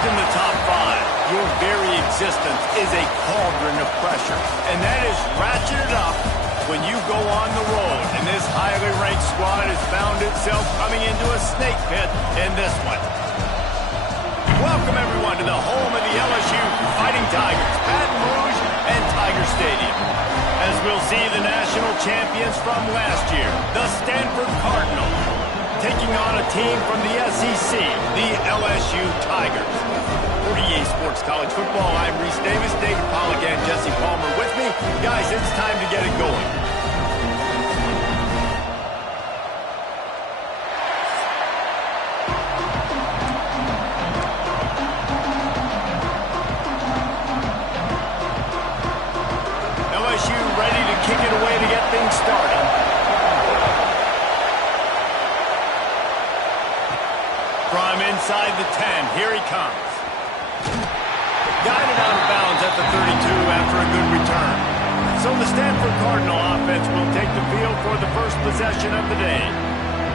Trapped in the top five, your very existence is a cauldron of pressure. And that is ratcheted up when you go on the road. And this highly ranked squad has found itself coming into a snake pit in this one. Welcome, everyone, to the home of the LSU Fighting Tigers, Baton Rouge and Tiger Stadium. As we'll see the national champions from last year, the Stanford Cardinals, taking on a team from the SEC, the LSU Tigers. For EA Sports College Football, I'm Reese Davis, David Pollack, and Jesse Palmer with me. Guys, it's time to get it going. LSU ready to kick it away to get things started. From inside the 10, here he comes. Guided out of bounds at the 32 after a good return. So the Stanford Cardinal offense will take the field for the first possession of the day.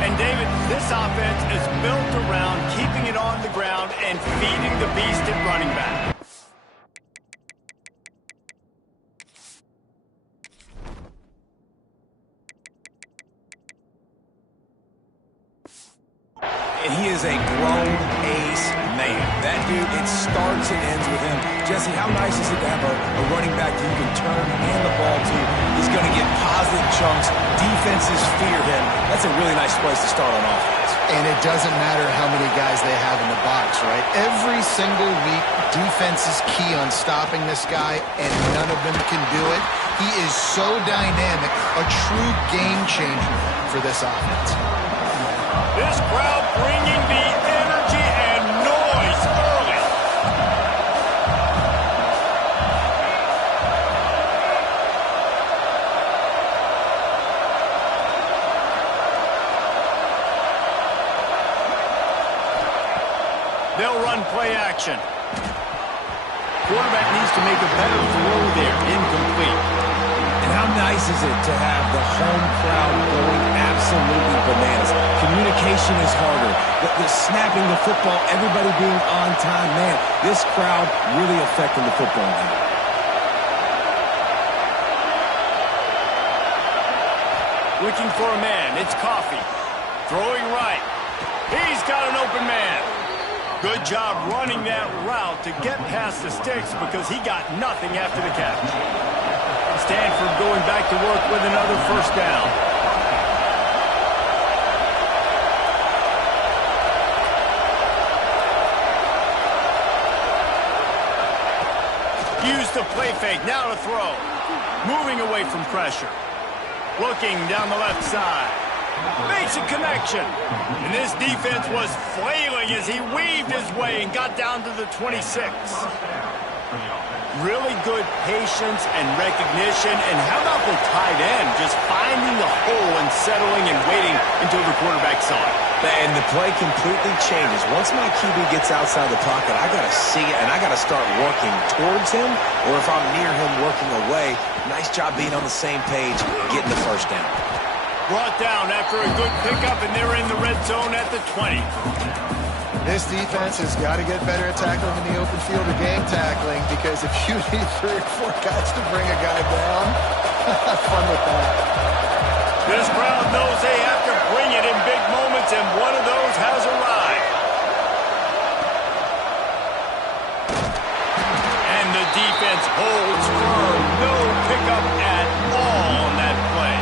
And David, this offense is built around keeping it on the ground and feeding the beast at running back. And he is a grown ace man. That dude, it starts and ends with him. Jesse, how nice is it to have a running back that you can turn and hand the ball to? He's going to get positive chunks. Defenses fear him. That's a really nice place to start on offense. And it doesn't matter how many guys they have in the box, right? Every single week, defense is key on stopping this guy, and none of them can do it. He is so dynamic, a true game changer for this offense. This crowd bringing the energy and noise early. They'll run play action. Quarterback needs to make a better throw there. Incomplete. And how nice is it to have the home crowd going absolutely bananas? Communication is harder. The snapping the football, everybody being on time. Man, this crowd really affecting the football game. Looking for a man. It's Coffee. Throwing right. He's got an open man. Good job running that route to get past the sticks because he got nothing after the catch. Stanford going back to work with another first down. Use the play fake, now to throw. Moving away from pressure. Looking down the left side. Makes a connection. And this defense was flailing as he weaved his way and got down to the 26. Really good patience and recognition. And how about the tight end just finding the hole and settling and waiting until the quarterback saw it. And the play completely changes. Once my QB gets outside the pocket, I got to see it, and I got to start working towards him, or if I'm near him, working away. Nice job being on the same page, getting the first down. Brought down after a good pickup, and they're in the red zone at the 20. This defense has got to get better at tackling in the open field or game tackling, because if you need 3 or 4 guys to bring a guy down, have fun with that. This crowd knows they have to bring it in big moments, and one of those has arrived. And the defense holds firm. No pickup at all on that play.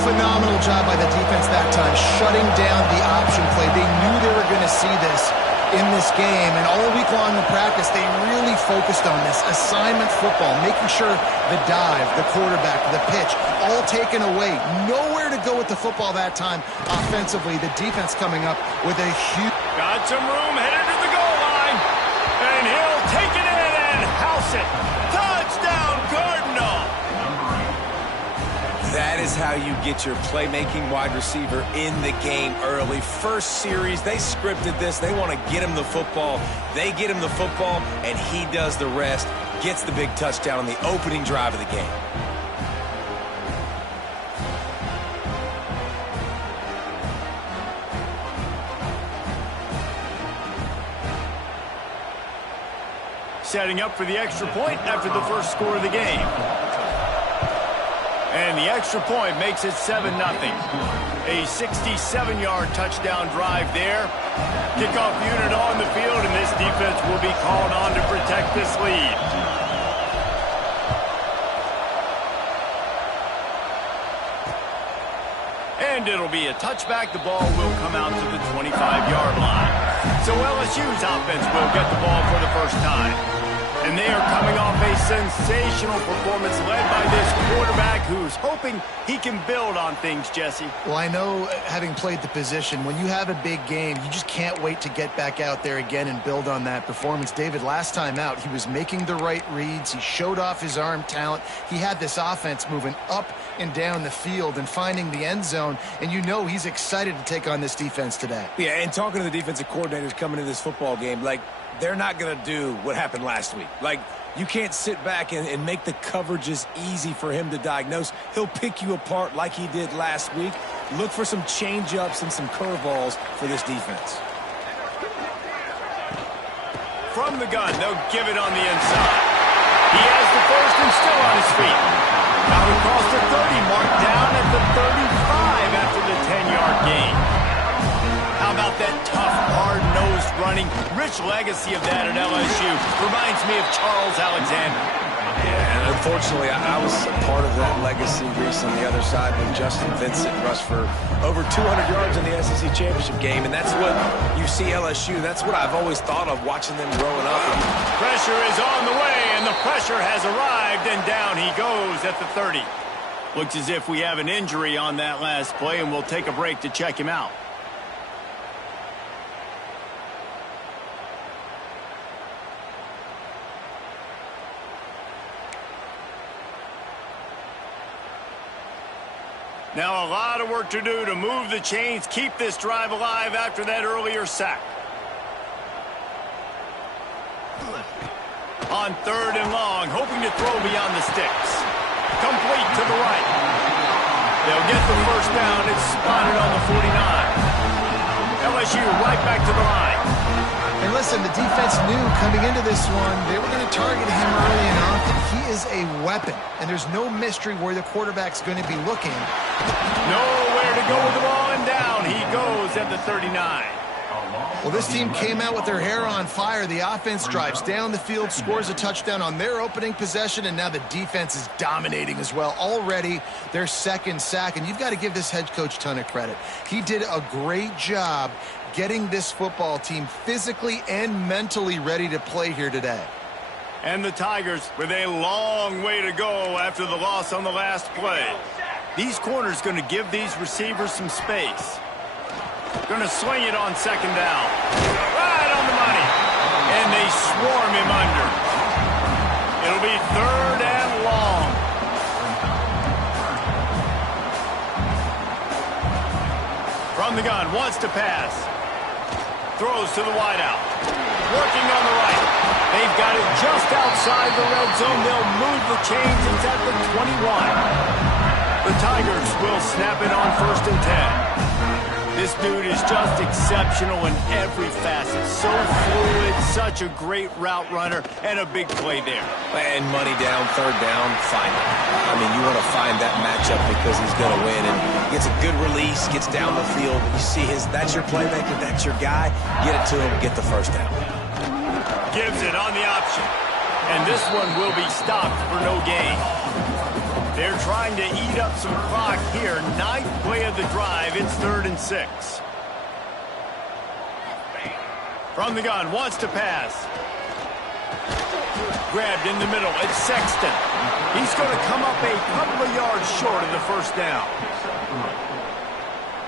Phenomenal job by the defense that time, shutting down the option play. They knew they were going to see this in this game, and all week long in practice, they really focused on this assignment football, making sure the dive, the quarterback, the pitch, all taken away. Nowhere to go with the football that time offensively. The defense coming up with a huge... Got some room, headed to the goal line, and he'll take it in and house it. Touchdown, Cardinal! That is how you get your playmaking wide receiver in the game early. First series, they scripted this. They want to get him the football. They get him the football, and he does the rest. Gets the big touchdown on the opening drive of the game. setting up for the extra point after the first score of the game. And the extra point makes it 7-0. A 67-yard touchdown drive there. Kickoff unit on the field, and this defense will be called on to protect this lead. And it'll be a touchback. The ball will come out to the 25-yard line. So LSU's offense will get the ball for the first time. And they are coming off a sensational performance led by this quarterback who's hoping he can build on things, Jesse. Well, I know, having played the position, when you have a big game, you just can't wait to get back out there again and build on that performance. David, last time out, he was making the right reads. He showed off his arm talent. He had this offense moving up and down the field and finding the end zone, and you know he's excited to take on this defense today. Yeah, and talking to the defensive coordinators coming into this football game, like, they're not going to do what happened last week. Like, you can't sit back and make the coverages easy for him to diagnose. He'll pick you apart like he did last week. Look for some change-ups and some curveballs for this defense. From the gun, they'll give it on the inside. He has the first and still on his feet. Now across the 30, marked down at the 35 after the 10-yard gain. How about that tough, hard-nosed running? Rich legacy of that at LSU. Reminds me of Charles Alexander. Yeah, and unfortunately, I was a part of that legacy, Reese, on the other side when Justin Vincent rushed for over 200 yards in the SEC Championship game, and that's what you see LSU. That's what I've always thought of watching them growing up. Pressure is on the way, and the pressure has arrived, and down he goes at the 30. Looks as if we have an injury on that last play, and we'll take a break to check him out. Now a lot of work to do to move the chains, keep this drive alive after that earlier sack. On 3rd and long, hoping to throw beyond the sticks. Complete to the right. They'll get the first down. It's spotted on the 49. LSU right back to the line. And listen, the defense knew coming into this one, they were going to target him early and often. He is a weapon, and there's no mystery where the quarterback's going to be looking. Nowhere to go with the ball, and down he goes at the 39. Well, this team came out with their hair on fire. The offense drives down the field, scores a touchdown on their opening possession, and now the defense is dominating as well. Already their second sack, and you've got to give this head coach a ton of credit. He did a great job getting this football team physically and mentally ready to play here today. And the Tigers with a long way to go after the loss on the last play. These corners going to give these receivers some space. Going to swing it on 2nd down. Right on the money. And they swarm him under. It'll be 3rd and long. From the gun, wants to pass. Throws to the wideout. Working on the right. They've got it just outside the red zone. They'll move the chains. It's at the 21. The Tigers will snap it on 1st and 10. This dude is just exceptional in every facet. So fluid, such a great route runner, and a big play there. And money down, 3rd down, find it. I mean, you want to find that matchup because he's going to win. And gets a good release, gets down the field. You see that's your playmaker, that's your guy. Get it to him, get the 1st down. Gives it on the option. And this one will be stopped for no gain. They're trying to eat up some clock here. 9th play of the drive. It's 3rd and 6. From the gun, wants to pass. Grabbed in the middle. It's Sexton. He's going to come up a couple of yards short of the 1st down.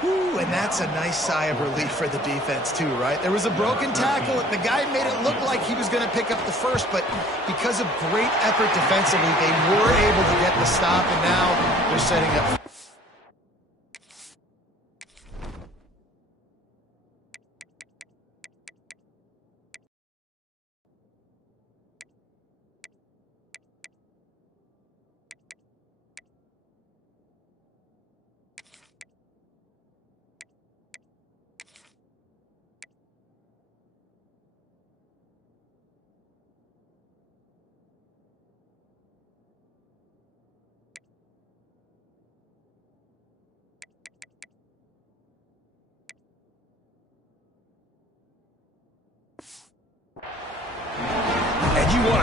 Ooh, and that's a nice sigh of relief for the defense too, right? There was a broken tackle. The guy made it look like he was going to pick up the first, but because of great effort defensively, they were able to get the stop, and now they're setting up.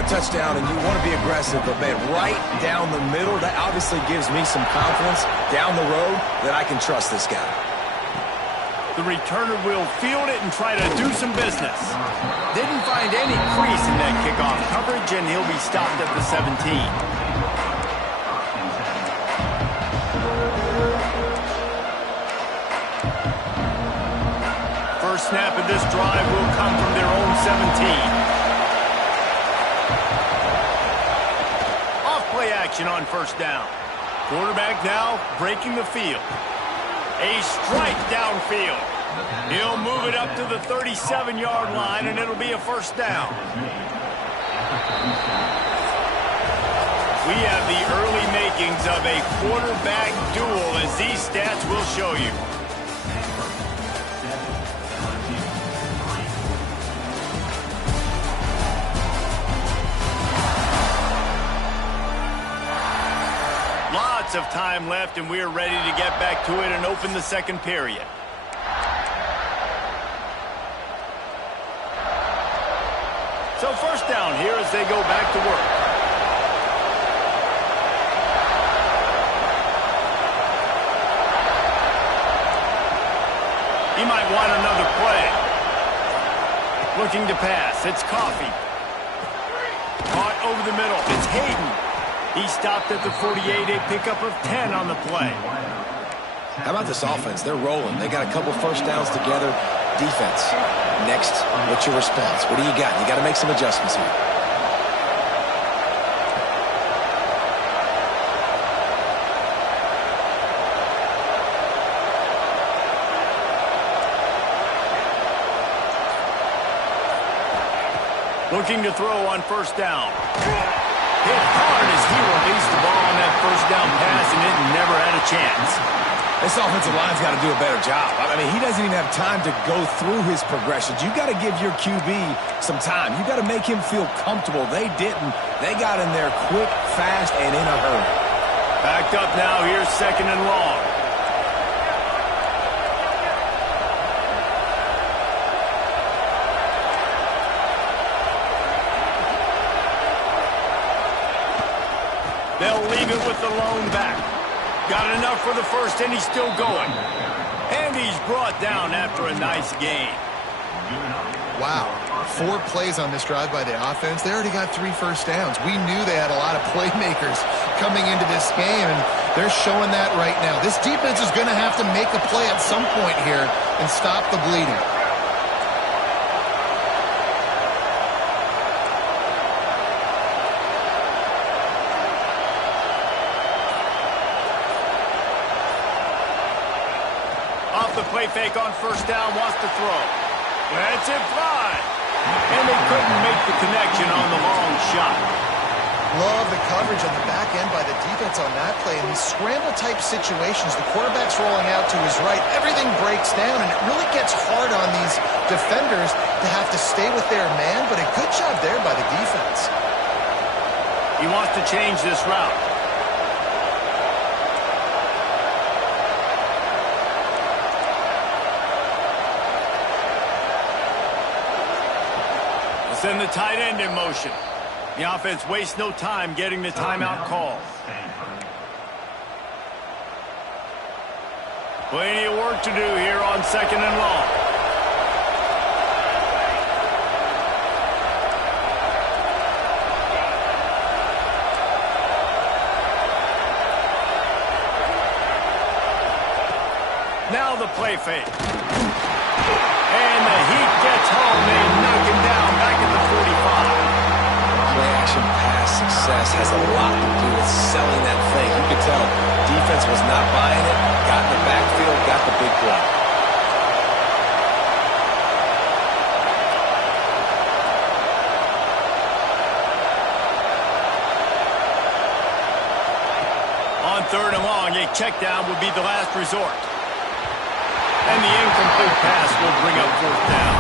touchdown and you want to be aggressive, but, man, right down the middle, that obviously gives me some confidence down the road that I can trust this guy. The returner will field it and try to do some business. Didn't find any crease in that kickoff coverage, and he'll be stopped at the 17. First snap of this drive will come from their own 17. Off-play action on first down. Quarterback now breaking the field. A strike downfield. He'll move it up to the 37-yard line, and it'll be a first down. We have the early makings of a quarterback duel, as these stats will show you. Lots of time left, and we are ready to get back to it and open the second period. So first down here as they go back to work. He might want another play. Looking to pass. It's Coffee. Caught over the middle. It's Hayden. He stopped at the 48, a pickup of 10 on the play. How about this offense? They're rolling. They got a couple first downs together. Defense. Next, what's your response? What do you got? You got to make some adjustments here. Looking to throw on first down. Hit hard as he released the ball on that first down pass, and it never had a chance. This offensive line's got to do a better job. I mean, he doesn't even have time to go through his progressions. You got to give your QB some time. You got to make him feel comfortable. They didn't. They got in there quick, fast, and in a hurry. Backed up now. Here's second and long. They'll leave it with the lone back. Got enough for the first, and he's still going. And he's brought down after a nice gain. Wow. 4 plays on this drive by the offense. They already got 3 first downs. We knew they had a lot of playmakers coming into this game, and they're showing that right now. This defense is going to have to make a play at some point here and stop the bleeding. Play fake on first down, wants to throw. That's it, fly. And they couldn't make the connection on the long shot. Love the coverage on the back end by the defense on that play. In these scramble-type situations, the quarterback's rolling out to his right. Everything breaks down, and it really gets hard on these defenders to have to stay with their man, but a good job there by the defense. He wants to change this route. Send the tight end in motion. The offense wastes no time getting the timeout call. Plenty of work to do here on second and long. Now the play fake. And the heat gets home. They knock him down back at the 45. Play-action pass success has a lot to do with selling that fake. You could tell defense was not buying it, got in the backfield, got the big play. On third and long, a check down would be the last resort. And the incomplete pass will bring up fourth down.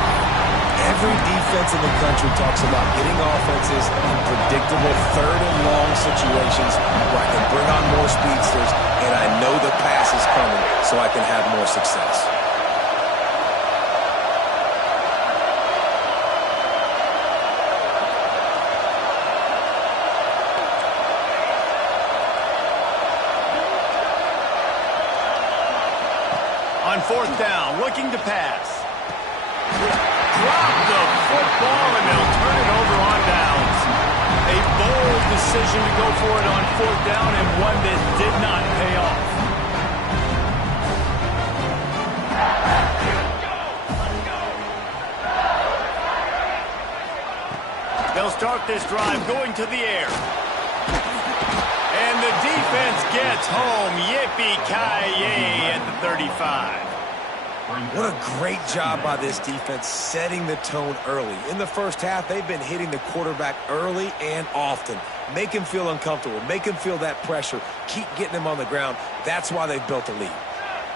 Every defense in the country talks about getting offenses in predictable third and long situations where I can bring on more speedsters and I know the pass is coming so I can have more success. On fourth down, looking to pass. Drop the football, and they'll turn it over on downs. A bold decision to go for it on fourth down, and one that did not pay off. They'll start this drive going to the air. And the defense gets home. Yippee-ki-yay at the 35. What a great job by this defense setting the tone early. In the first half, they've been hitting the quarterback early and often. Make him feel uncomfortable. Make him feel that pressure. Keep getting him on the ground. That's why they've built a lead.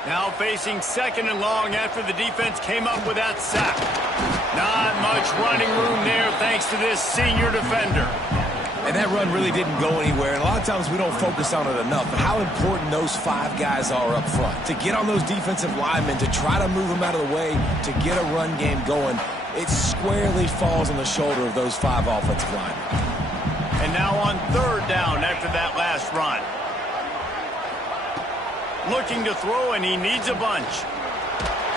Now facing second and long after the defense came up with that sack. Not much running room there thanks to this senior defender. And that run really didn't go anywhere, and a lot of times we don't focus on it enough, but how important those 5 guys are up front. To get on those defensive linemen, to try to move them out of the way, to get a run game going, it squarely falls on the shoulder of those 5 offensive linemen. And now on third down after that last run. Looking to throw, and he needs a bunch.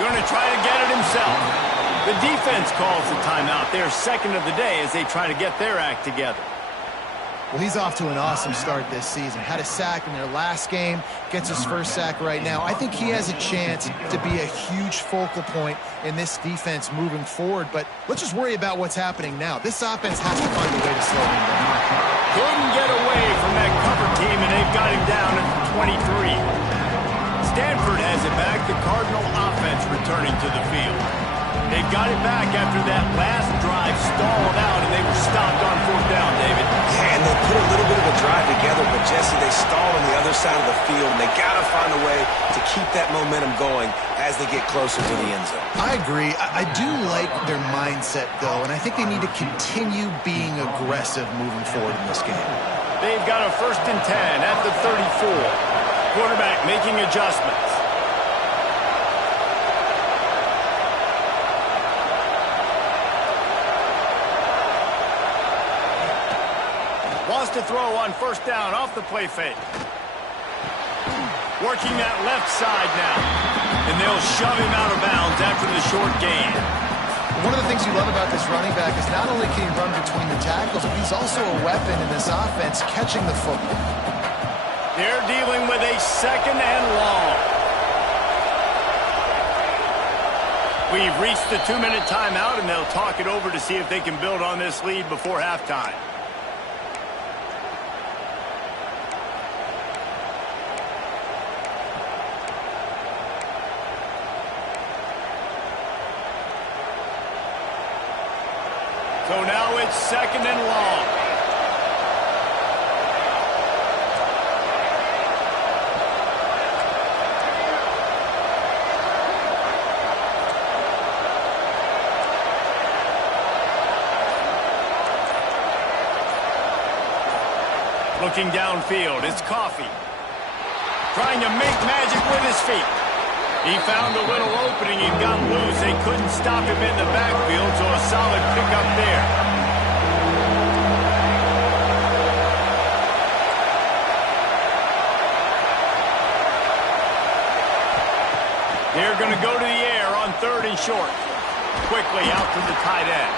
Going to try to get it himself. The defense calls the timeout. They're second of the day as they try to get their act together. Well, he's off to an awesome start this season. Had a sack in their last game, gets his first sack right now. I think he has a chance to be a huge focal point in this defense moving forward, but let's just worry about what's happening now. This offense has to find a way to slow him down. Couldn't get away from that cover team, and they've got him down at the 23. Stanford has it back. The Cardinal offense returning to the field. They got it back after that last drive stalled out, and they were stopped on fourth down, David. Yeah, and they put a little bit of a drive together, but, Jesse, they stalled on the other side of the field, and they got to find a way to keep that momentum going as they get closer to the end zone. I agree. I do like their mindset, though, and I think they need to continue being aggressive moving forward in this game. They've got a 1st and 10 at the 34. Quarterback making adjustments. Wants to throw on first down off the play fake. Working that left side now. And they'll shove him out of bounds after the short gain. One of the things you love about this running back is not only can he run between the tackles, but he's also a weapon in this offense catching the football. They're dealing with a 2nd and long. We've reached the 2-minute timeout, and they'll talk it over to see if they can build on this lead before halftime. So now it's 2nd and long. Looking downfield, it's Coffee. Trying to make magic with his feet. He found a little opening and got loose. They couldn't stop him in the backfield, so a solid pickup there. They're going to go to the air on 3rd and short. Quickly out to the tight end.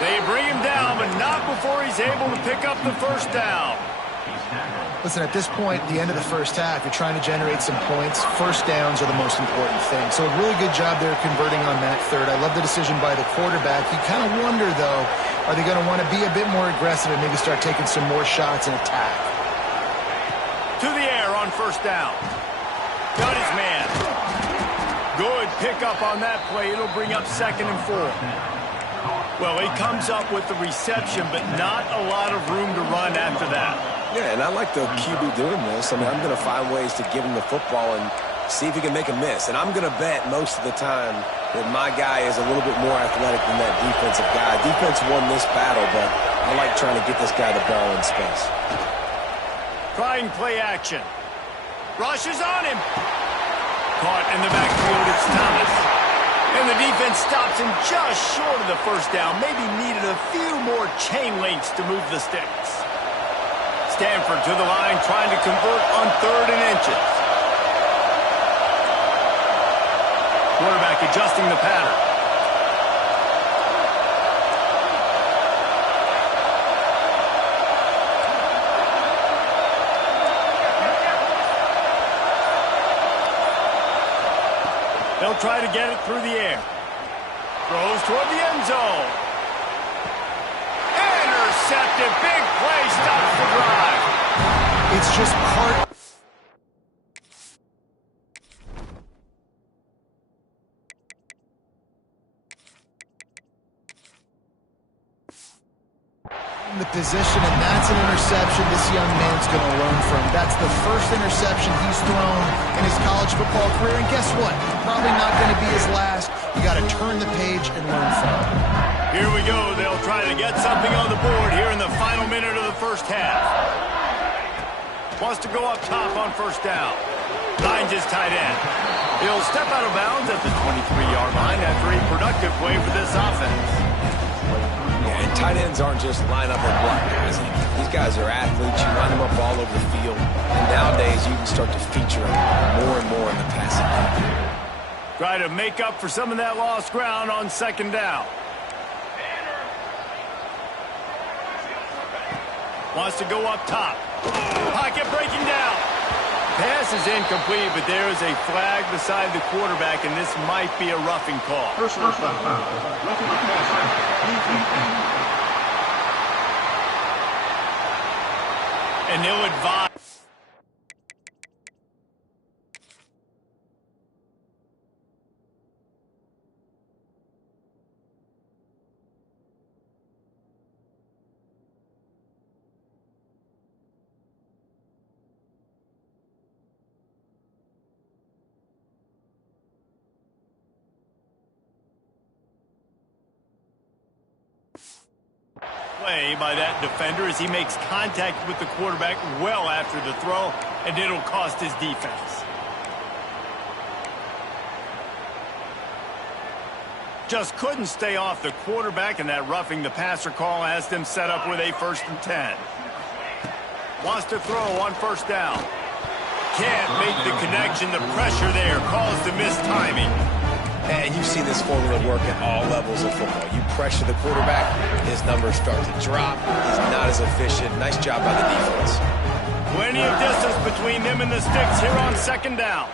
They bring him down, but not before he's able to pick up the first down. Listen, at this point, the end of the first half, you're trying to generate some points. First downs are the most important thing. So a really good job there converting on that 3rd. I love the decision by the quarterback. You kind of wonder, though, are they going to want to be a bit more aggressive and maybe start taking some more shots and attack? To the air on first down. Got his man. Good pickup on that play. It'll bring up 2nd and 4. Well, he comes up with the reception, but not a lot of room to run after that. Yeah, and I like the QB doing this. I mean, I'm going to find ways to give him the football and see if he can make a miss. And I'm going to bet most of the time that my guy is a little bit more athletic than that defensive guy. Defense won this battle, but I like trying to get this guy the ball in space. Trying play action. Rushes on him. Caught in the backfield, it's Thomas. And the defense stops him just short of the first down. Maybe needed a few more chain links to move the sticks. Stanford to the line, trying to convert on 3rd and inches. quarterback adjusting the pattern. They'll try to get it through the air. Throws toward the end zone. Intercepted. Big play. Stops the drive. It's just part... the position, and that's an interception this young man's going to learn from. That's the first interception he's thrown in his college football career, and guess what? Probably not going to be his last. You got to turn the page and learn from it. Here we go. They'll try to get something on the board here in the final minute of the first half. Wants to go up top on first down. Finds his tight end. He'll step out of bounds at the 23-yard line after a productive play for this offense. And tight ends aren't just line up and block guys. These guys are athletes. You line them up all over the field. And nowadays, you can start to feature them more and more in the passing game. Try to make up for some of that lost ground on second down. Wants to go up top. Pocket breaking down. Pass is incomplete, but there is a flag beside the quarterback, and this might be a roughing call. Personal foul. Roughing the passer. And they'll advise. By that defender as he makes contact with the quarterback well after the throw, and it'll cost his defense. Just couldn't stay off the quarterback, and that roughing the passer call has them set up with a 1st and 10. Wants to throw on first down. Can't make the connection. The pressure there caused the missed timing. And you see this formula work at all levels of football. You pressure the quarterback, his numbers start to drop. He's not as efficient. Nice job by the defense. Plenty of distance between them and the sticks here on second down.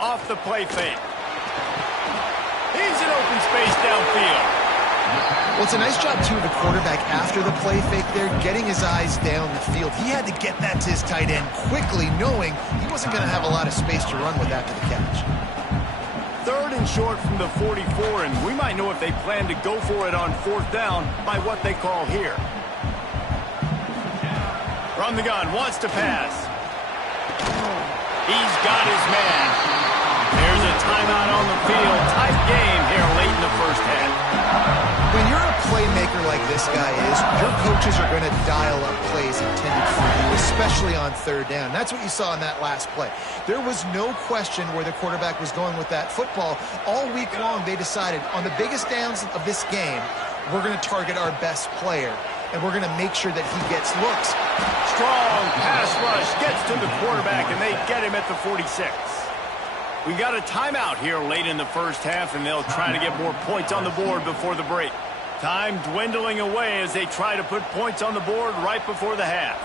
Off the play fake. He's in open space downfield. Well, it's a nice job, too, of the quarterback after the play fake there, getting his eyes down the field. He had to get that to his tight end quickly, knowing he wasn't going to have a lot of space to run with after the catch. 3rd and short from the 44, and we might know if they plan to go for it on 4th down by what they call here. From the gun, wants to pass. He's got his man. There's a timeout on the field. Tight game here late in the first half. When you're a playmaker like this guy is, your coaches are going to dial up plays intended for you, especially on 3rd down. That's what you saw in that last play. There was no question where the quarterback was going with that football. All week long, they decided on the biggest downs of this game, we're going to target our best player, and we're going to make sure that he gets looks. Strong pass rush gets to the quarterback, and they get him at the 46. We got a timeout here late in the first half, and they'll try to get more points on the board before the break. Time dwindling away as they try to put points on the board right before the half.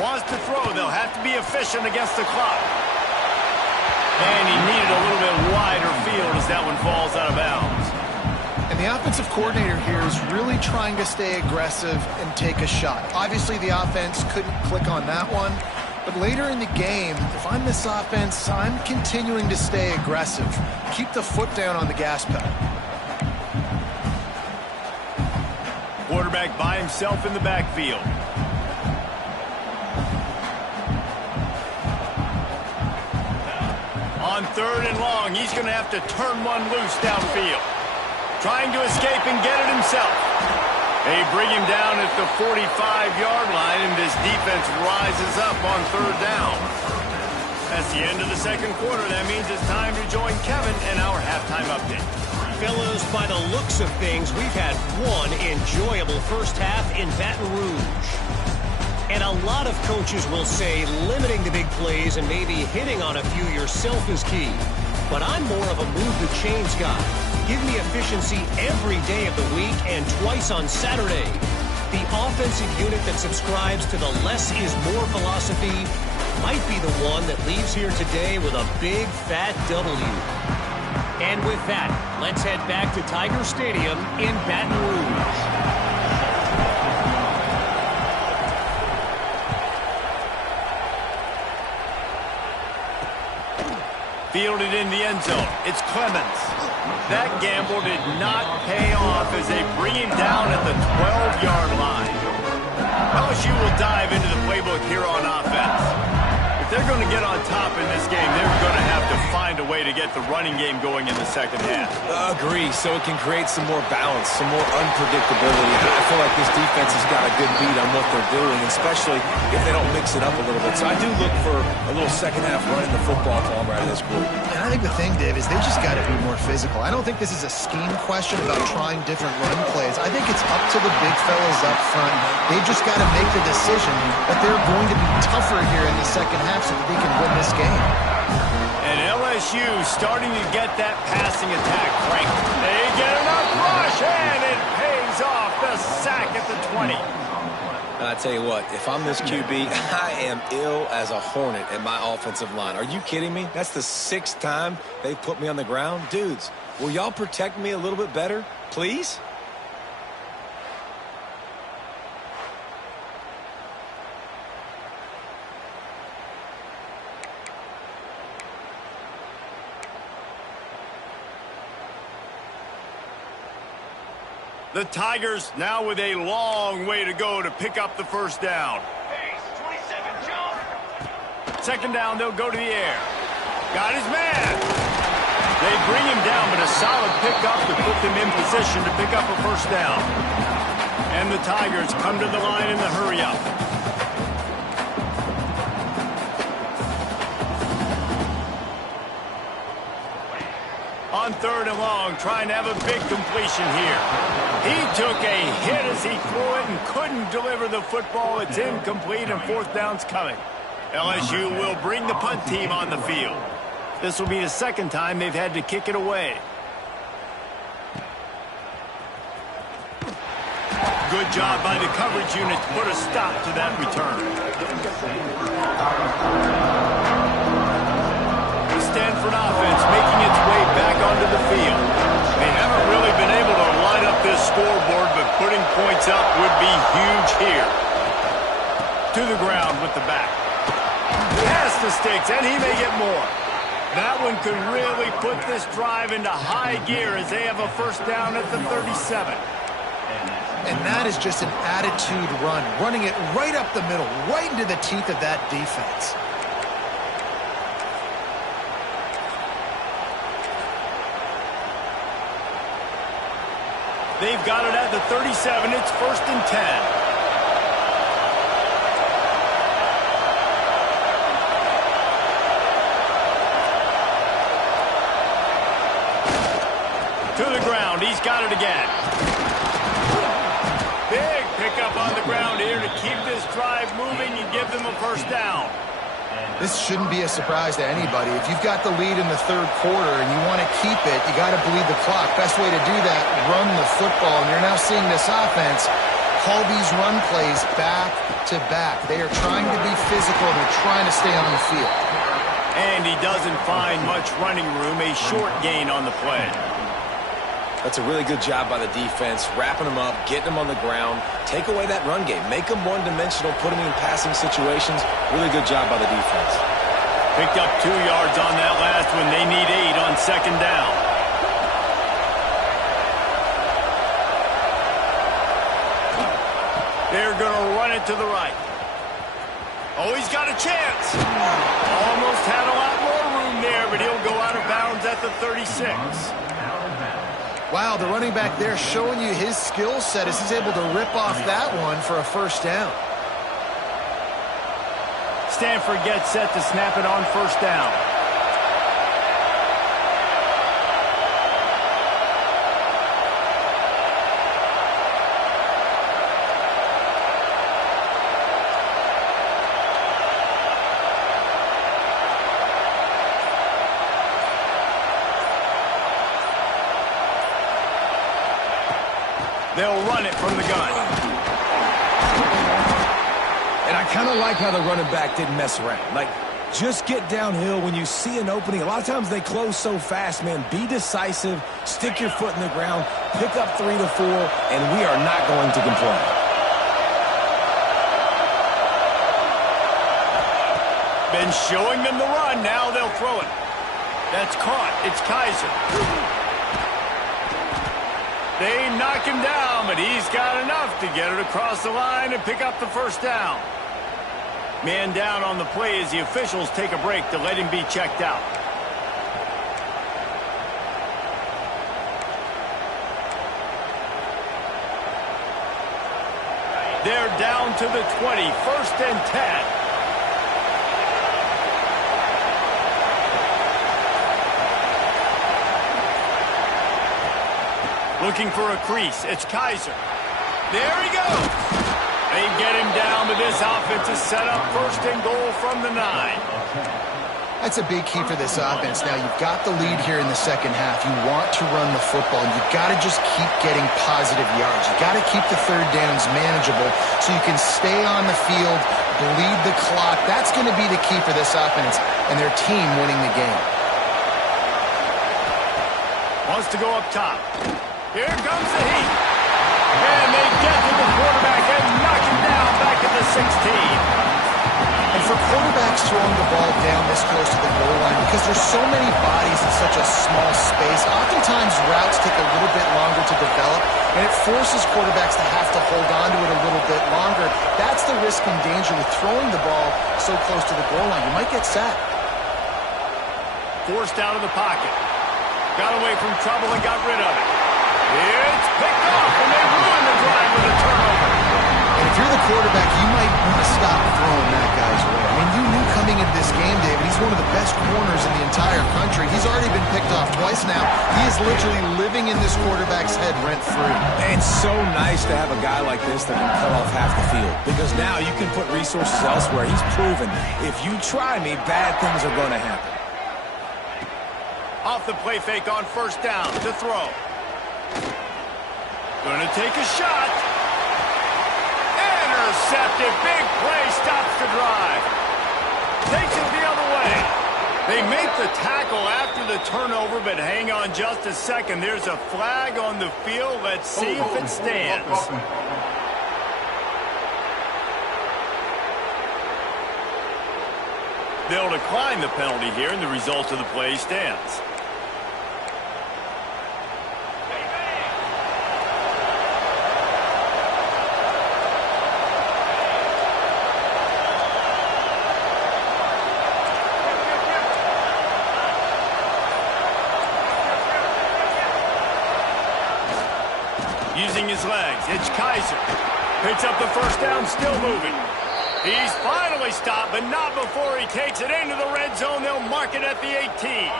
Wants to throw. They'll have to be efficient against the clock. And he needed a little bit wider field as that one falls out of bounds. And the offensive coordinator here is really trying to stay aggressive and take a shot. Obviously, the offense couldn't click on that one. But later in the game, if I'm this offense, I'm continuing to stay aggressive. Keep the foot down on the gas pedal. Quarterback by himself in the backfield. On 3rd and long, he's going to have to turn one loose downfield. Trying to escape and get it himself. They bring him down at the 45-yard line, and this defense rises up on 3rd down. That's the end of the second quarter. That means it's time to join Kevin in our halftime update. Fellas, by the looks of things, we've had one enjoyable first half in Baton Rouge. And a lot of coaches will say limiting the big plays and maybe hitting on a few yourself is key. But I'm more of a move the chains guy. Give me efficiency every day of the week and twice on Saturday. The offensive unit that subscribes to the less is more philosophy might be the one that leaves here today with a big fat W. And with that, let's head back to Tiger Stadium in Baton Rouge. Fielded in the end zone. It's Clemens. That gamble did not pay off as they bring him down at the 12-yard line. LSU will dive into the playbook here on offense. If they're going to get on top in this game, they're going to have to find a way to get the running game going in the second half. Agree, so it can create some more balance, some more unpredictability. I feel like this defense has got a good beat on what they're doing, especially if they don't mix it up a little bit. So I do look for a little second half running the football to right of this group. And I think the thing, Dave, is they just got to be more physical. I don't think this is a scheme question about trying different run plays. I think it's up to the big fellas up front. They've just got to make the decision that they're going to be tougher here in the second half so that they can win this game. And LSU starting to get that passing attack cranked. They get enough rush, and it pays off. The sack at the 20. I tell you what, if I'm this QB, I am ill as a hornet at my offensive line. Are you kidding me? That's the 6th time they've put me on the ground. Dudes, will y'all protect me a little bit better, please? The Tigers now with a long way to go to pick up the first down. Second down, they'll go to the air. Got his man. They bring him down, but a solid pickup to put them in position to pick up a first down. And the Tigers come to the line in the hurry-up. On 3rd and long, trying to have a big completion here. He took a hit as he threw it and couldn't deliver the football. It's incomplete and 4th down's coming. LSU will bring the punt team on the field. This will be the 2nd time they've had to kick it away. Good job by the coverage unit to put a stop to that return. The Stanford offense making its way back onto the field. They haven't really been able to line up this scoreboard, but putting points up would be huge here. To the ground with the back. Past the sticks, and he may get more. That one could really put this drive into high gear as they have a first down at the 37. And that is just an attitude run, running it right up the middle, right into the teeth of that defense. They've got it at the 37. It's 1st and 10. To the ground. He's got it again. Big pickup on the ground here to keep this drive moving and give them a first down. This shouldn't be a surprise to anybody. If you've got the lead in the 3rd quarter and you want to keep it, you got to bleed the clock. Best way to do that, run the football. And you're now seeing this offense call these run plays back to back. They are trying to be physical. They're trying to stay on the field. And he doesn't find much running room. A short gain on the play. That's a really good job by the defense, wrapping them up, getting them on the ground, take away that run game, make them one-dimensional, put them in passing situations. Really good job by the defense. Picked up 2 yards on that last one. They need 8 on 2nd down. They're going to run it to the right. Oh, he's got a chance. Almost had a lot more room there, but he'll go out of bounds at the 36. Wow, the running back there showing you his skill set as he's able to rip off that one for a first down. Stanford gets set to snap it on 1st down. They'll run it from the gun. And I kind of like how the running back didn't mess around. Like, just get downhill when you see an opening. A lot of times they close so fast, man. Be decisive, stick your foot in the ground, pick up 3 to 4, and we are not going to complain. Been showing them the run. Now they'll throw it. That's caught. It's Kaiser. They knock him down, but he's got enough to get it across the line and pick up the first down. Man down on the play as the officials take a break to let him be checked out. They're down to the 20, 1st and 10. Looking for a crease. It's Kaiser. There he goes. They get him down, but this offense is set up 1st and goal from the 9. That's a big key for this offense. Now, you've got the lead here in the second half. You want to run the football. You've got to just keep getting positive yards. You've got to keep the 3rd downs manageable so you can stay on the field, bleed the clock. That's going to be the key for this offense and their team winning the game. Wants to go up top. Here comes the heat. And they get to the quarterback and knock him down back at the 16. And for quarterbacks throwing the ball down this close to the goal line, because there's so many bodies in such a small space, oftentimes routes take a little bit longer to develop, and it forces quarterbacks to have to hold on to it a little bit longer. That's the risk and danger with throwing the ball so close to the goal line. You might get sacked. Forced out of the pocket. Got away from trouble and got rid of it. It's picked off, and they ruin the drive with a turnover. And if you're the quarterback, you might want to stop throwing that guy's way. I mean, you knew coming into this game, David, he's one of the best corners in the entire country. He's already been picked off twice now. He is literally living in this quarterback's head rent-free. It's so nice to have a guy like this that can cut off half the field, because now you can put resources elsewhere. He's proven if you try me, bad things are going to happen. Off the play fake on 1st down to throw. Gonna take a shot. Intercepted. Big play. Stops the drive. Takes it the other way. They make the tackle after the turnover, but hang on just a second. There's a flag on the field. Let's see if it stands. They'll decline the penalty here, and the result of the play stands. Using his legs, it's Kaiser. Picks up the 1st down, still moving. He's finally stopped, but not before he takes it into the red zone. They'll mark it at the 18.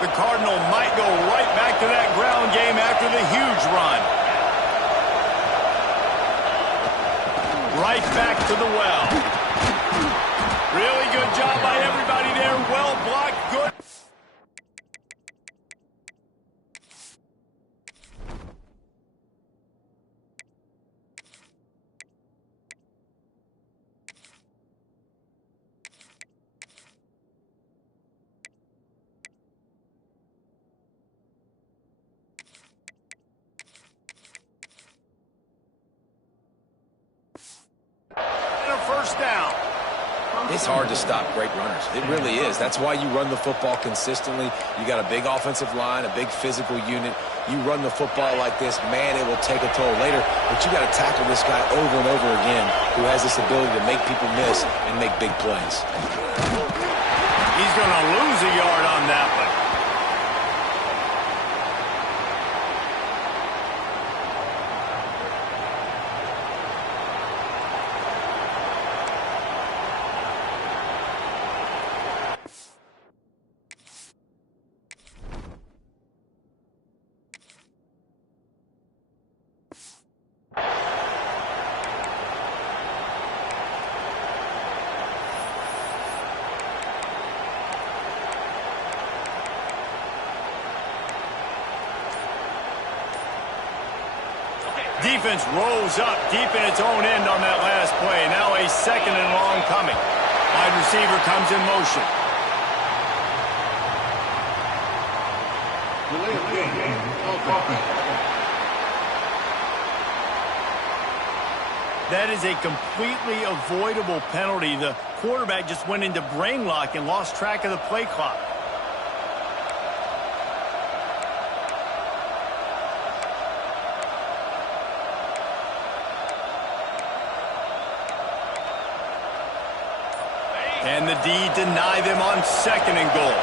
The Cardinal might go right back to that ground game after the huge run. Right back to the well. Really good job by everybody there. Well blocked, good. Down. It's hard to stop great runners. It really is. That's why you run the football consistently. You got a big offensive line, a big physical unit. You run the football like this, man, it will take a toll later. But you got to tackle this guy over and over again who has this ability to make people miss and make big plays. He's going to lose a yard on that one. Defense rose up deep in its own end on that last play. Now a second and long coming. Wide receiver comes in motion. Delay of game. Offense. That is a completely avoidable penalty. The quarterback just went into brain lock and lost track of the play clock. And the D deny them on second and goal.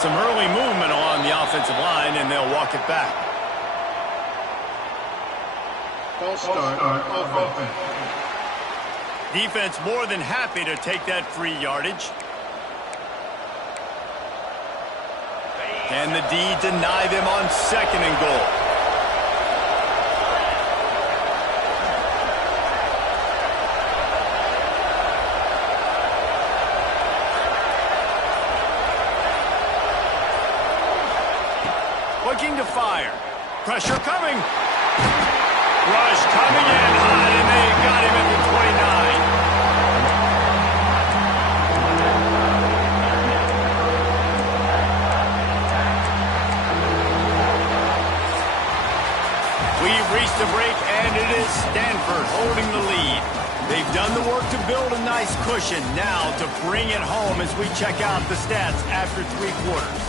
Some early movement along the offensive line, and they'll walk it back. False start. Offense. Defense more than happy to take that free yardage. And the D deny them on second and goal. Looking to fire. Pressure coming. Rush coming in hot, and they got him at the 29. We've reached the break, and it is Stanford holding the lead. They've done the work to build a nice cushion. Now to bring it home as we check out the stats after 3 quarters.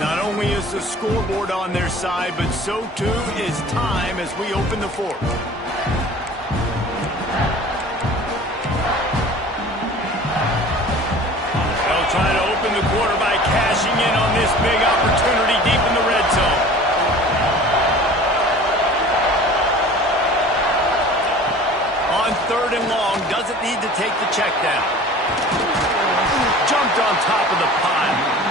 Not only is the scoreboard on their side, but so too is time as we open the fourth. They'll try to open the quarter by cashing in on this big opportunity deep in the red zone. On third and long, doesn't need to take the check down. Jumped on top of the pile.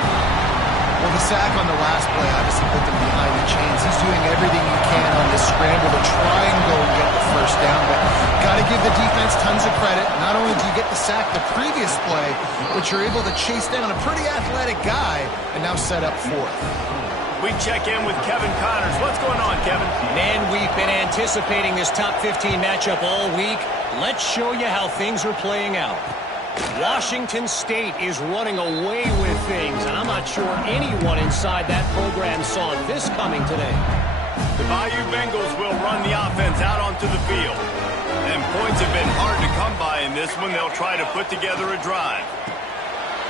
Well, the sack on the last play obviously put them behind the chains. He's doing everything he can on this scramble to try and go and get the first down, but got to give the defense tons of credit. Not only do you get the sack the previous play, but you're able to chase down a pretty athletic guy and now set up fourth. We check in with Kevin Connors. What's going on, Kevin? Man, we've been anticipating this top 15 matchup all week. Let's show you how things are playing out. Washington State is running away with things, and I'm not sure anyone inside that program saw this coming today. The Bayou Bengals will run the offense out onto the field. And points have been hard to come by in this one. They'll try to put together a drive.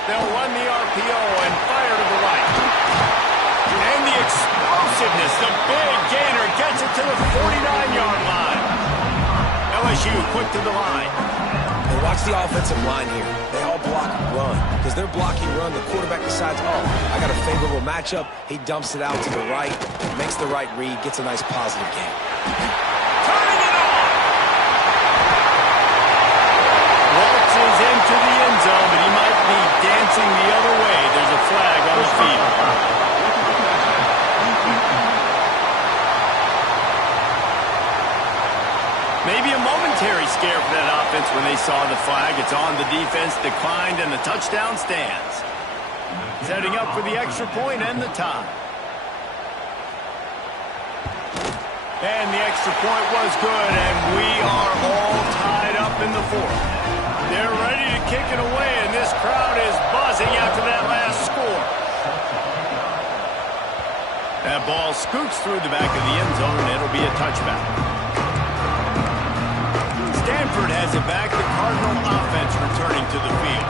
They'll run the RPO and fire to the right. And the explosiveness, the big gainer gets it to the 49-yard line. LSU quick to the line. And watch the offensive line here. They all block run. Because they're blocking run, the quarterback decides, oh, I got a favorable matchup. He dumps it out to the right, makes the right read, gets a nice positive game. Turning it on! Waltzes into the end zone, but he might be dancing the other way. There's a flag on the field. Maybe a momentary scare for that offense when they saw the flag. It's on, the defense declined, and the touchdown stands. Setting up for the extra point and the tie. And the extra point was good, and we are all tied up in the fourth. They're ready to kick it away, and this crowd is buzzing after that last score. That ball scoots through the back of the end zone, and it'll be a touchback. Stanford has it back. The Cardinal offense returning to the field.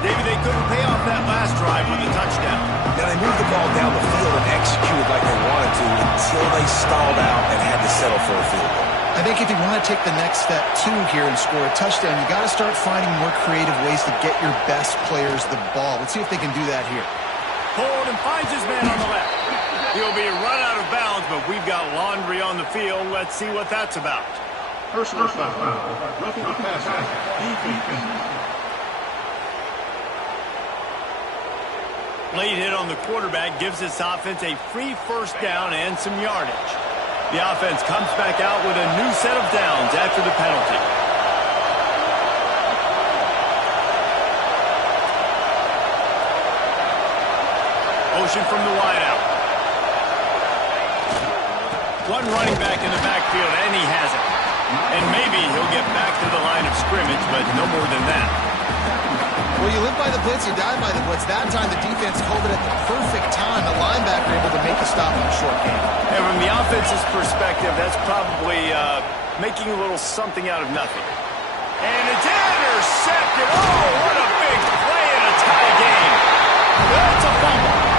David, they couldn't pay off that last drive with a touchdown. Now, they moved the ball down the field and executed like they wanted to until they stalled out and had to settle for a field goal. I think if you want to take the next step, too, here and score a touchdown, you got to start finding more creative ways to get your best players the ball. Let's see if they can do that here. Hold and finds his man on the left. He'll be run out of bounds, but we've got laundry on the field. Let's see what that's about. Personal foul. Roughing the passer. Defense. Late hit on the quarterback gives this offense a free first down and some yardage. The offense comes back out with a new set of downs after the penalty. motion from the wideout. One running back in the backfield, and he has it. And maybe he'll get back to the line of scrimmage, but no more than that. Well, you live by the blitz, you die by the blitz. That time the defense called it at the perfect time. The linebacker able to make a stop on a short game. And from the offense's perspective, that's probably making a little something out of nothing. And it's intercepted. Oh, what a big play in a tie game. That's a fumble.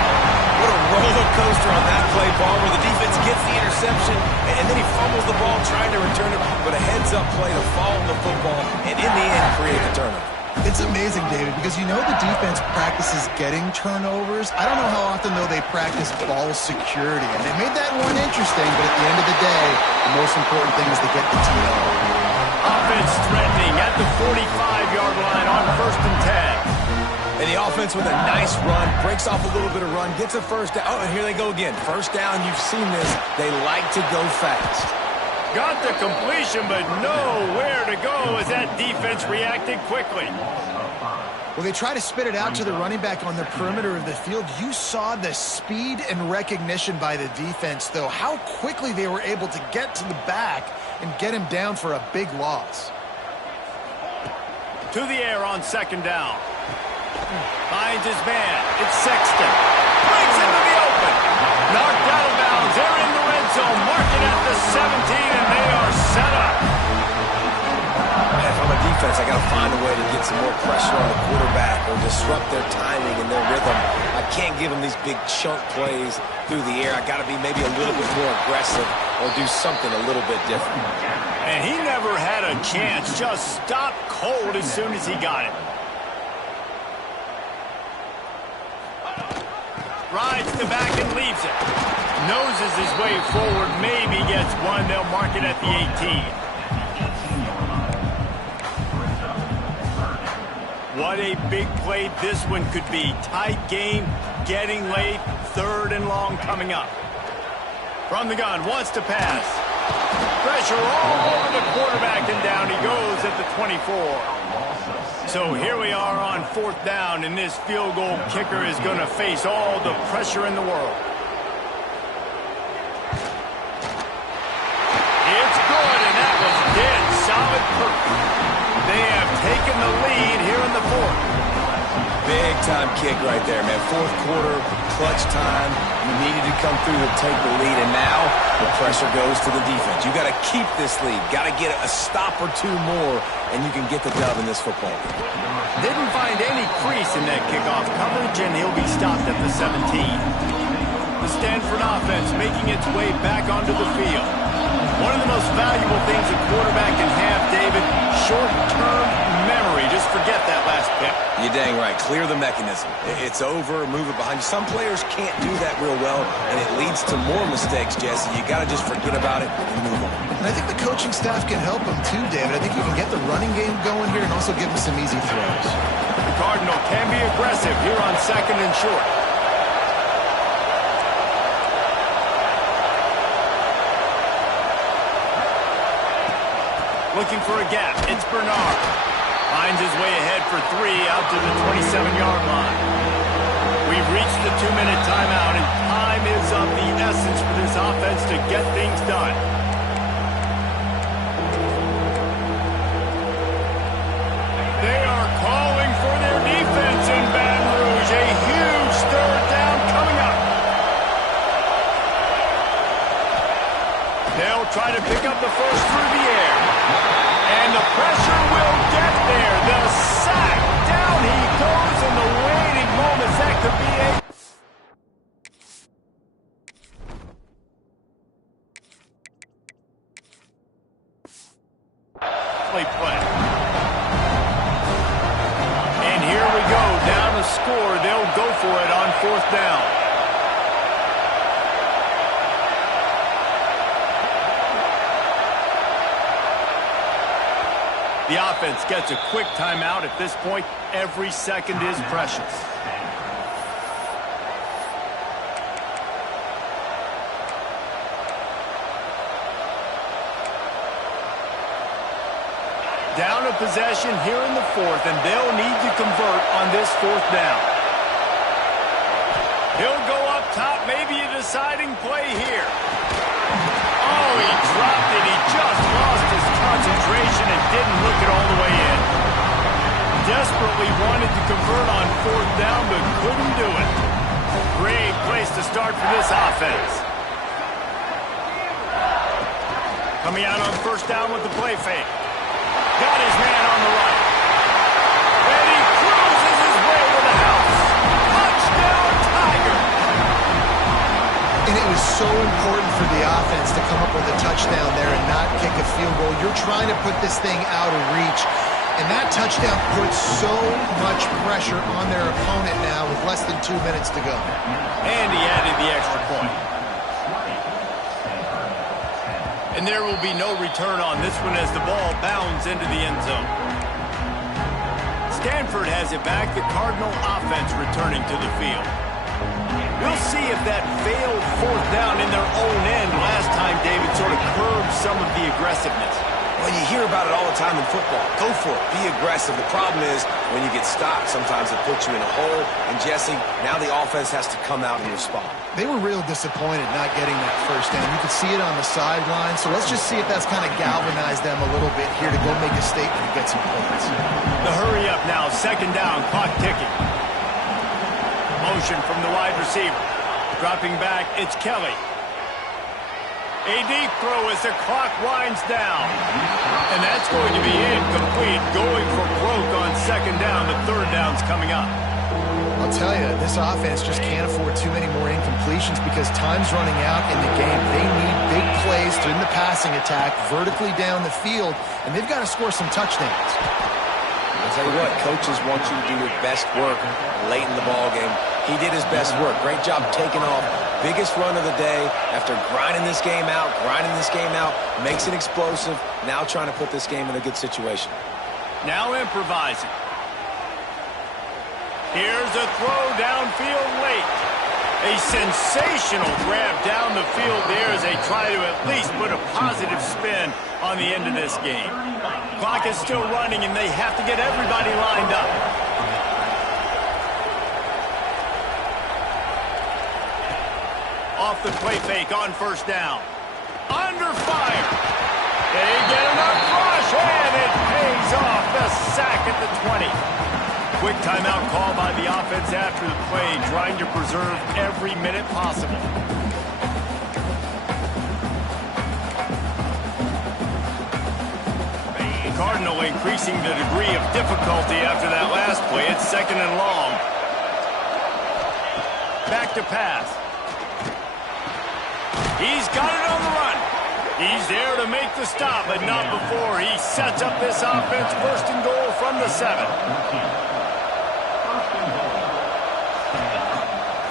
What a roller coaster on that play, ball, where the defense gets the interception, and then he fumbles the ball trying to return it, but a heads-up play to fall on the football, and in the end, create the turnover. It's amazing, David, because you know the defense practices getting turnovers. I don't know how often, though, they practice ball security. And they made that one interesting, but at the end of the day, the most important thing is to get the TO. Offense threatening at the 45-yard line on 1st and 10. And the offense with a nice run, breaks off a little bit of run, gets a first down. Oh, and here they go again. First down, you've seen this. They like to go fast. Got the completion, but nowhere to go as that defense reacted quickly. Well, they try to spit it out to the running back on the perimeter of the field. You saw the speed and recognition by the defense, though. How quickly they were able to get to the back and get him down for a big loss. To the air on 2nd down. Finds his man. It's Sexton. Breaks into the open. Knocked out of bounds. They're in the red zone. Mark it at the 17, and they are set up. Man, if I'm a defense, I got to find a way to get some more pressure on the quarterback or disrupt their timing and their rhythm. I can't give them these big chunk plays through the air. I got to be maybe a little bit more aggressive or do something a little bit different. And he never had a chance. Just stopped cold as soon as he got it. Rides the back and leaves it. Noses his way forward. Maybe gets one. They'll mark it at the 18. What a big play this one could be. Tight game, getting late, 3rd and long coming up. From the gun, wants to pass. Pressure all over the quarterback, and down he goes at the 24. So here we are on 4th down, and this field goal kicker is going to face all the pressure in the world. It's good, and that was dead solid purpose. They have taken the lead here in the 4th. Big time kick right there, man. 4th quarter, clutch time. You needed to come through to take the lead, and now the pressure goes to the defense. You got to keep this lead. Got to get a stop or two more, and you can get the dub in this football game. Didn't find any crease in that kickoff coverage, and he'll be stopped at the 17. The Stanford offense making its way back onto the field. One of the most valuable things a quarterback can have, David, short-term memory. Just forget that last pick. You're dang right. Clear the mechanism. It's over, move it behind you. Some players can't do that real well, and it leads to more mistakes, Jesse. You got to just forget about it and move on. And I think the coaching staff can help him too, David. I think you can get the running game going here and also give him some easy throws. The Cardinal can be aggressive here on 2nd and short. Looking for a gap. It's Bernard. Finds his way ahead for 3 out to the 27-yard line. We've reached the 2-minute timeout, and time is of the essence for this offense to get things done. They are calling for their defense in Baton Rouge. A huge 3rd down coming up. They'll try to pick up the first through the air. And the pressure will get there. The sack. Down he goes in the waiting moments. That could be a... play. And here we go. Down the score. They'll go for it on 4th down. The offense gets a quick timeout. At this point, every second is precious. Down a possession here in the 4th, and they'll need to convert on this 4th down. He'll go top, maybe a deciding play here. Oh, he dropped it. He just lost his concentration and didn't look it all the way in. Desperately wanted to convert on 4th down, but couldn't do it. Great place to start for this offense. Coming out on 1st down with the play fake. Got his man on the right. And he cruises his way to the house. Touchdown, Tiger! And it was so important for the offense to come up with a touchdown there and not kick a field goal. You're trying to put this thing out of reach. And that touchdown puts so much pressure on their opponent now with less than 2 minutes to go. And he added the extra point. And there will be no return on this one as the ball bounds into the end zone. Stanford has it back. The Cardinal offense returning to the field. We'll see if that failed 4th down in their own end last time, David, sort of curbed some of the aggressiveness. Well, you hear about it all the time in football. Go for it. Be aggressive. The problem is when you get stopped, sometimes it puts you in a hole. And, Jesse, now the offense has to come out and respond. They were real disappointed not getting that 1st down. You could see it on the sideline. So let's just see if that's kind of galvanized them a little bit here to go make a statement and get some points. The hurry up now. 2nd down. Clock ticking. Motion from the wide receiver. Dropping back. It's Kelly. A deep throw as the clock winds down. And that's going to be incomplete. Going for broke on 2nd down. The 3rd down's coming up. I'll tell you, this offense just can't afford too many more incompletions because time's running out in the game. They need big plays in the passing attack, vertically down the field, and they've got to score some touchdowns. I'll tell you what, coaches want you to do your best work late in the ball game. He did his best work. Great job taking off. Biggest run of the day after grinding this game out, makes it explosive. Now trying to put this game in a good situation. Now improvising. Here's a throw downfield late. A sensational grab down the field there as they try to at least put a positive spin on the end of this game. Clock is still running and they have to get everybody lined up. Off the play fake on 1st down. Under fire. They get enough rush, and it pays off. The sack at the 20. Quick timeout call by the offense after the play, trying to preserve every minute possible. Cardinal increasing the degree of difficulty after that last play. It's 2nd and long. Back to pass. He's got it on the run. He's there to make the stop, but not before he sets up this offense. 1st and goal from the 7.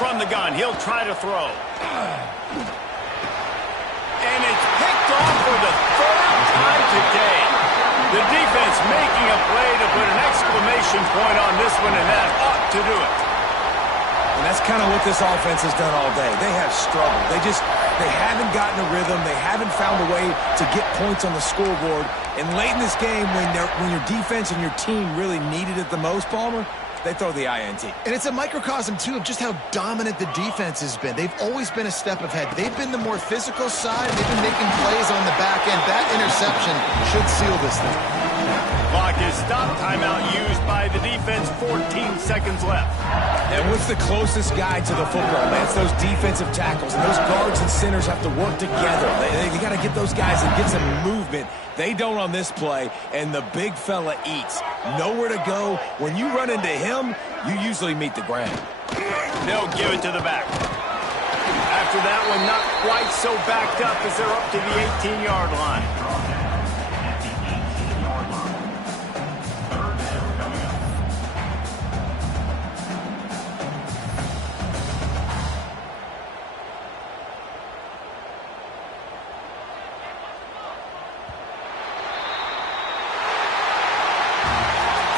From the gun, he'll try to throw. And it's picked off for the 3rd time today. The defense making a play to put an exclamation point on this one, and that ought to do it. And that's kind of what this offense has done all day. They have struggled. They haven't gotten a rhythm. They haven't found a way to get points on the scoreboard. And late in this game, when your defense and your team really needed it the most, Palmer, they throw the INT. And it's a microcosm, too, of just how dominant the defense has been. They've always been a step ahead. They've been the more physical side. They've been making plays on the back end. That interception should seal this thing. Clock is stopped. Timeout used by the defense. 14 seconds left. And what's the closest guy to the football, man? It's those defensive tackles. And those guards and centers have to work together. They got to get those guys and get some movement. They don't on this play, and the big fella eats. Nowhere to go. When you run into him, you usually meet the ground. They'll give it to the back. After that one, not quite so backed up as they're up to the 18-yard line.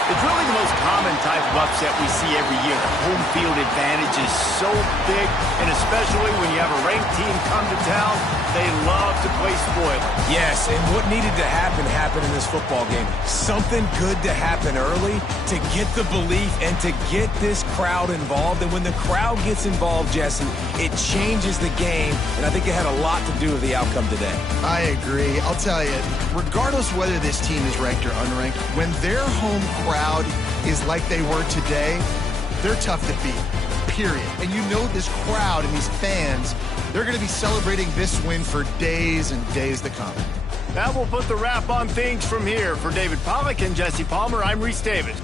It's really the most common type of upset we see every year. The home field advantage is so big, and especially when you have a ranked team come to town, they love to play spoiler. Yes, and what needed to happen happened in this football game. Something good to happen early to get the belief and to get this crowd involved. And when the crowd gets involved, Jesse, it changes the game, and I think it had a lot to do with the outcome today. I agree. I'll tell you, regardless whether this team is ranked or unranked, when their home crowd is like they were today, they're tough to beat, period. And you know this crowd and these fans, they're going to be celebrating this win for days and days to come. That will put the wrap on things from here. For David Pollack and Jesse Palmer, I'm Reese Davis.